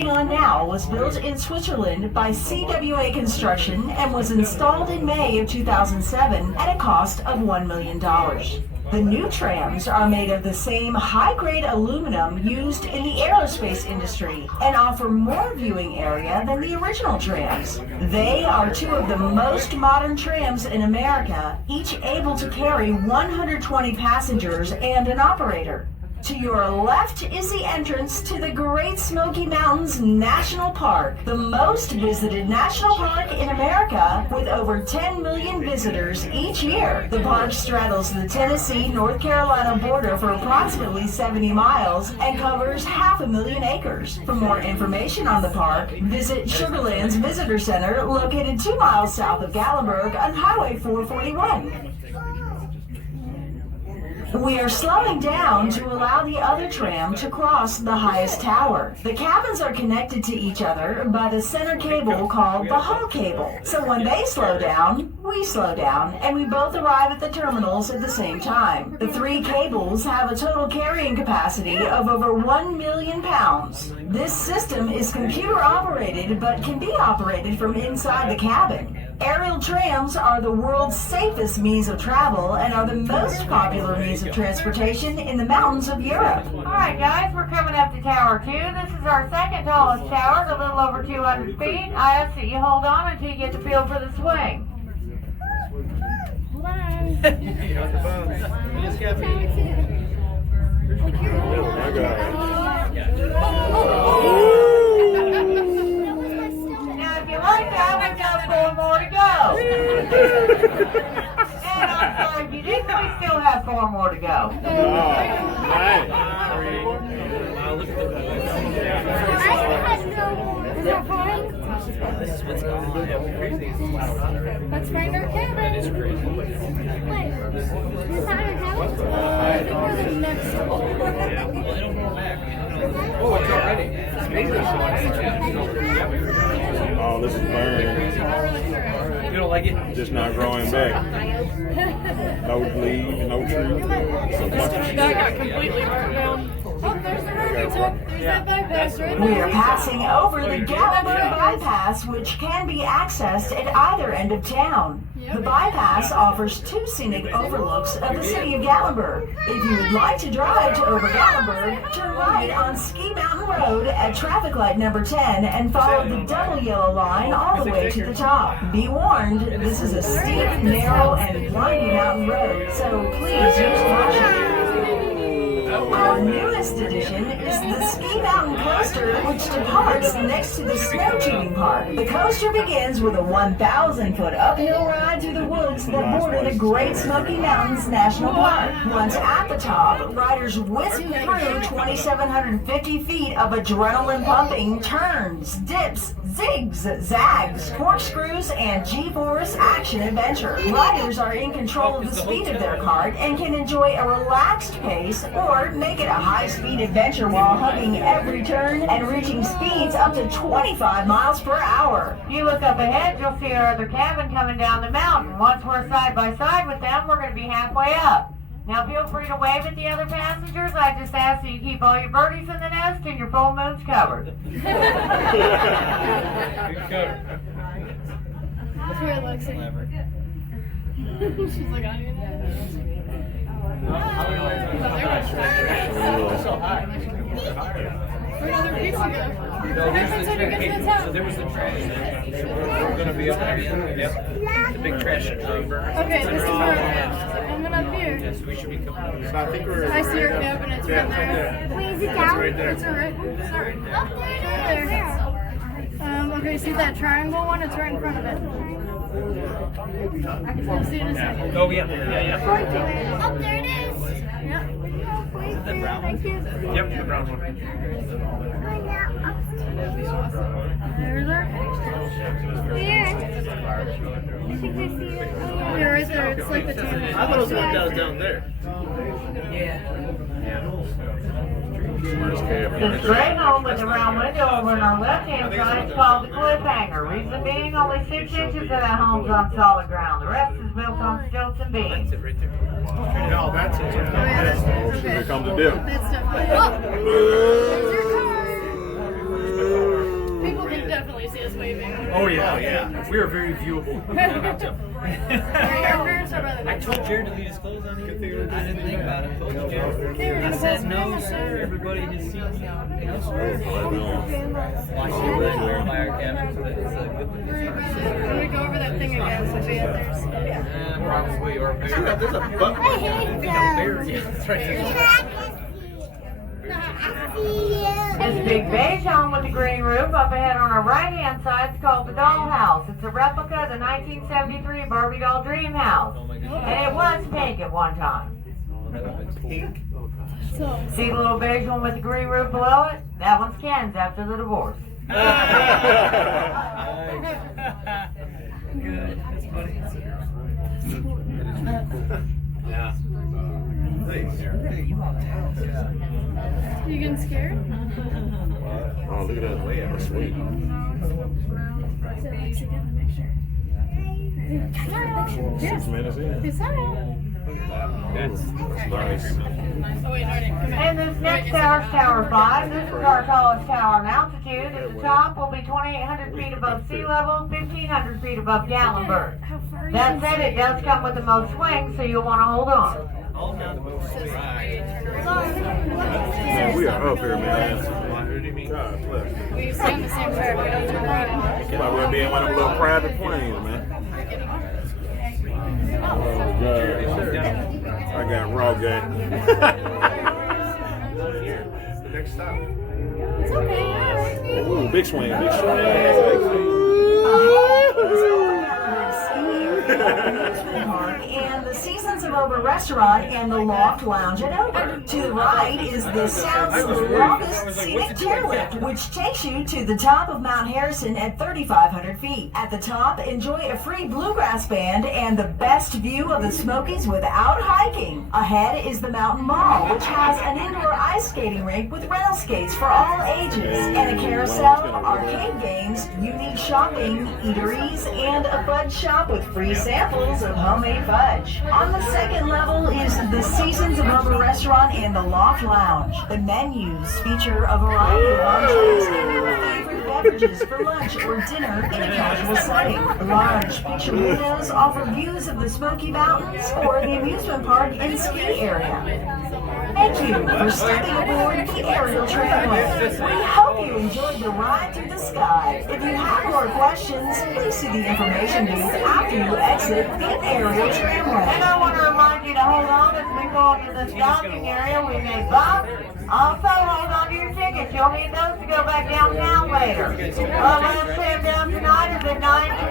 standing on now was built in Switzerland by CWA Construction and was installed in May of 2007 at a cost of $1 million. The new trams are made of the same high-grade aluminum used in the aerospace industry and offer more viewing area than the original trams. They are two of the most modern trams in America, each able to carry 120 passengers and an operator. To your left is the entrance to the Great Smoky Mountains National Park, the most visited national park in America with over 10 million visitors each year. The park straddles the Tennessee-North Carolina border for approximately 70 miles and covers 500,000 acres. For more information on the park, visit Sugarland's Visitor Center located 2 miles south of Gatlinburg on Highway 441. We are slowing down to allow the other tram to cross the highest tower. The cabins are connected to each other by the center cable called the hull cable. So when they slow down, we slow down, and we both arrive at the terminals at the same time. The 3 cables have a total carrying capacity of over 1 million pounds. This system is computer operated but can be operated from inside the cabin. Aerial trams are the world's safest means of travel and are the most popular means of transportation in the mountains of Europe. Alright guys, we're coming up to Tower 2. This is our second tallest tower, a little over 200 feet. I ask that you hold on until you get the feel for the swing. Hold on. Now if you like that, we've got 4 more to go. And I'm sorry if you didn't, we still have 4 more to go. Is that fine? Let's find our cabin. That is crazy. Wait, is that our cabin? I think we're the next one. Oh, it's already. Oh, this is burning. You don't like it? Just not growing back. No leaves, no trees. That got completely burnt down. Oh, there's the road we took. There's that bypass right there. We are passing over the Gatlinburg bypass, which can be accessed at either end of town. The bypass offers 2 scenic overlooks of the city of Gatlinburg. If you would like to drive to Ober Gatlinburg, turn right on Ski Mountain Road at traffic light number 10 and follow the double yellow line all the way to the top. Be warned, this is a steep, narrow, and winding mountain road, so please use caution. Our newest addition is the Ski Mountain Coaster, which departs next to the snow tubing park. The coaster begins with a 1,000-foot uphill ride through the woods that border the Great Smoky Mountains National Park. Once at the top, riders whisk through 2,750 feet of adrenaline-pumping turns, dips, zigs, zags, corkscrews, and G-force action adventure. Riders are in control of the speed of their cart and can enjoy a relaxed pace or make it a high-speed adventure while hugging every turn and reaching speeds up to 25 miles per hour. If you look up ahead, you'll see our other cabin coming down the mountain. Once we're side by side with them, we're going to be halfway up. Now feel free to wave at the other passengers. I just ask that you keep all your birdies in the nest and your full moon's covered. That's where Alexi. She's like, I need Where'd other pizza go? So there was the trash. We're going to be up there. Yep. The big trash. Okay, this is where and then up here. Yes, we should be coming. So I think we're. I see your cabinets right there. Wait, is it down? Right there. It's alright. Sorry. Up there. Okay, see that triangle one? It's right in front of it. I'll see you in a second. Oh, yeah. Yeah. Up there it is. Yeah. The brown one. Yep, the brown one. There's our Where? I think I see it. You're right there. It's like the tan. I thought it was down there. The gray home with the round window over on our left-hand side is called the cliffhanger. Reason being, only 6 inches of that home's on solid ground. The rest is built on stilts and beams. No, that's it. Okay. Here comes the dip. That's definitely. Oh! There's your car. Oh yeah. We are very viewable. Are your parents or brothers? I told Jared to leave his clothes on here. I didn't think about it. Told Jared. They were I gonna said post no, pictures. sir. Everybody has seen watching it by our cabin. So that's a good thing. When we go over that thing again, so be at theirs. Probably or bear. There's a buck. I think a bear. Yeah, that's right. This big beige home with the green roof up ahead on our right-hand side is called the Dollhouse. It's a replica of the 1973 Barbie doll Dream House. And it was pink at one time. Pink. So, See the little beige one with the green roof below it? That one's Ken's after the divorce. Good. That's funny. Yeah. you getting scared? Oh, look at that. That's sweet. Is it nice to get in the picture? Yeah. 6 minutes in. Is that all? That's nice. Oh, wait, already. Come And this next tower is Tower 5. This is our tallest tower in altitude. At the top will be 2,800 feet above sea level, 1,500 feet above Gatlinburg. How far are you? That said, it does come with the most swings, so you'll want to hold on. Man, we are up here, man. God bless. We stay on the same track. We don't turn around. It's like we're being one of them little private planes, man. Oh, God. I got raw gang. Next stop. It's okay. Ooh, big swing, big swing. And the Seasons of Ober restaurant and the Loft Lounge at Ober. To the right is the South's longest scenic chairlift, which takes you to the top of Mount Harrison at 3,500 feet. At the top, enjoy a free bluegrass band and the best view of the Smokies without hiking. Ahead is the Mountain Mall, which has an indoor ice skating rink with rental skates for all ages, and a carousel, arcade games, unique shopping, eateries, and a fudge shop with free samples of homemade fudge. On the second level is the Seasons of Ober restaurant and the Loft Lounge. The menus feature a variety of entrees and your favorite beverages for lunch or dinner in a casual setting. Large picture windows offer views of the Smoky Mountains or the amusement park and ski area. Thank you for stepping aboard the aerial tramway. We hope you enjoyed the ride through the sky. If you have more questions, please see the information booth after you exit the aerial And tramway. I want to remind you to hold on as we go into the docking area. We may bump. Also, hold on to your tickets. You'll need those to go back downtown later. Our last tram down tonight is at 9:20.